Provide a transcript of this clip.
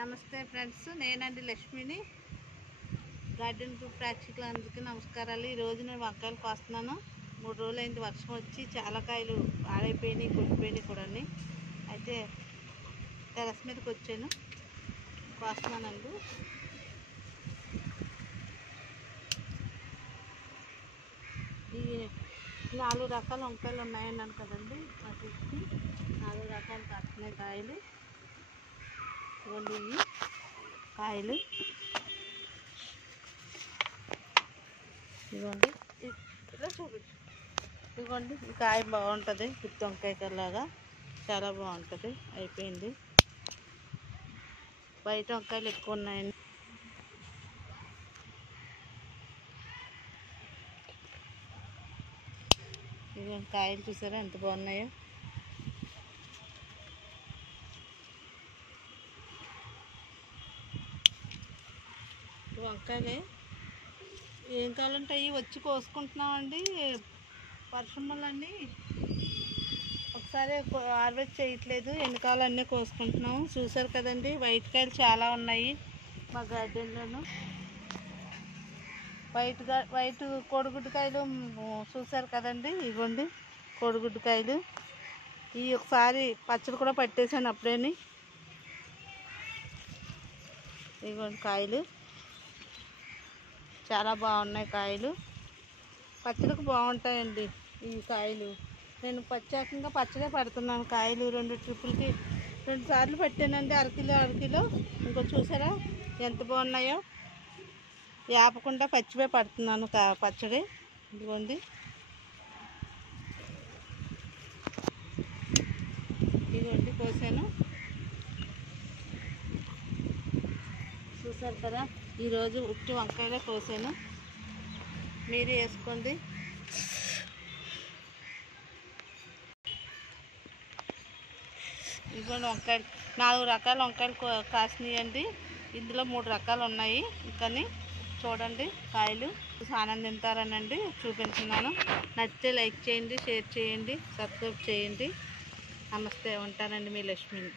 నమస్తే ఫ్రెండ్స్, నేనండి లక్ష్మిని. గార్డెన్ గ్రూప్ ప్రేక్షకులందరికీ నమస్కారాలు. ఈరోజు నేను వంకాయలు కోస్తున్నాను. 3 రోజులు అయింది వర్షం వచ్చి, చాలా కాయలు పాడైపోయినాయి, కొట్టిపోయినాయి కూడా. అయితే టెరస్ మీదకి వచ్చాను, కోస్తున్నానండి. ఈ 4 రకాల వంకాయలు ఉన్నాయన్నాను కదండి, వాటికి 4 రకాలు కాస్తున్నాయి కాయలు. ఇవ్వండి ఇవి కాయలు, ఇదిగోండి. ఇలా చూపించు. ఇదిగోండి, ఈ కాయ బాగుంటుంది, గుత్తి వంకాయ లాగా చాలా బాగుంటుంది. అయిపోయింది. బయట వంకాయలు ఎక్కువ ఉన్నాయండి. ఇదిగోండి కాయలు చూసారా ఎంత బాగున్నాయో. వంకాయలే ఏం కావాలంటే అవి వచ్చి కోసుకుంటున్నామండి. వర్షం వల్లన్నీ ఒకసారి హార్వెస్ట్ చేయట్లేదు, ఎన్ని కావాలన్నీ కోసుకుంటున్నాము. చూసారు కదండి, వైట్ కాయలు చాలా ఉన్నాయి మా గార్డెన్లోను. వైట్ కోడిగుడ్డుకాయలు చూసారు కదండి, ఇవ్వండి కోడిగుడ్డుకాయలు. ఈ ఒకసారి పచ్చడి కూడా పట్టేసాను అప్పుడేని. ఇవ్వండి కాయలు చాలా బాగున్నాయి. కాయలు పచ్చడికి బాగుంటాయండి ఈ కాయలు. నేను ప్రత్యేకంగా పచ్చడే పడుతున్నాను. కాయలు 2 ట్రిప్పులకి 2 సార్లు పెట్టానండి, అరకిలో. ఇంకో చూసారా ఎంత బాగున్నాయో. ఆపకుండా పచ్చివే పడుతున్నాను పచ్చడి. ఇదిగోండి, ఇదిగోండి కోసాను. చూసారు కదా, ఈరోజు ఉట్టి వంకాయలే కోసాను, మీరు వేసుకోండి. ఇదిగోండి వంకాయలు, 4 రకాల వంకాయలు కాసినాయండి. ఇందులో 3 రకాలు ఉన్నాయి. కానీ చూడండి కాయలు ఆనందింతారనండి చూపించున్నాను. నచ్చితే లైక్ చేయండి, షేర్ చేయండి, సబ్స్క్రైబ్ చేయండి. నమస్తే, ఉంటానండి మీ లక్ష్మిని.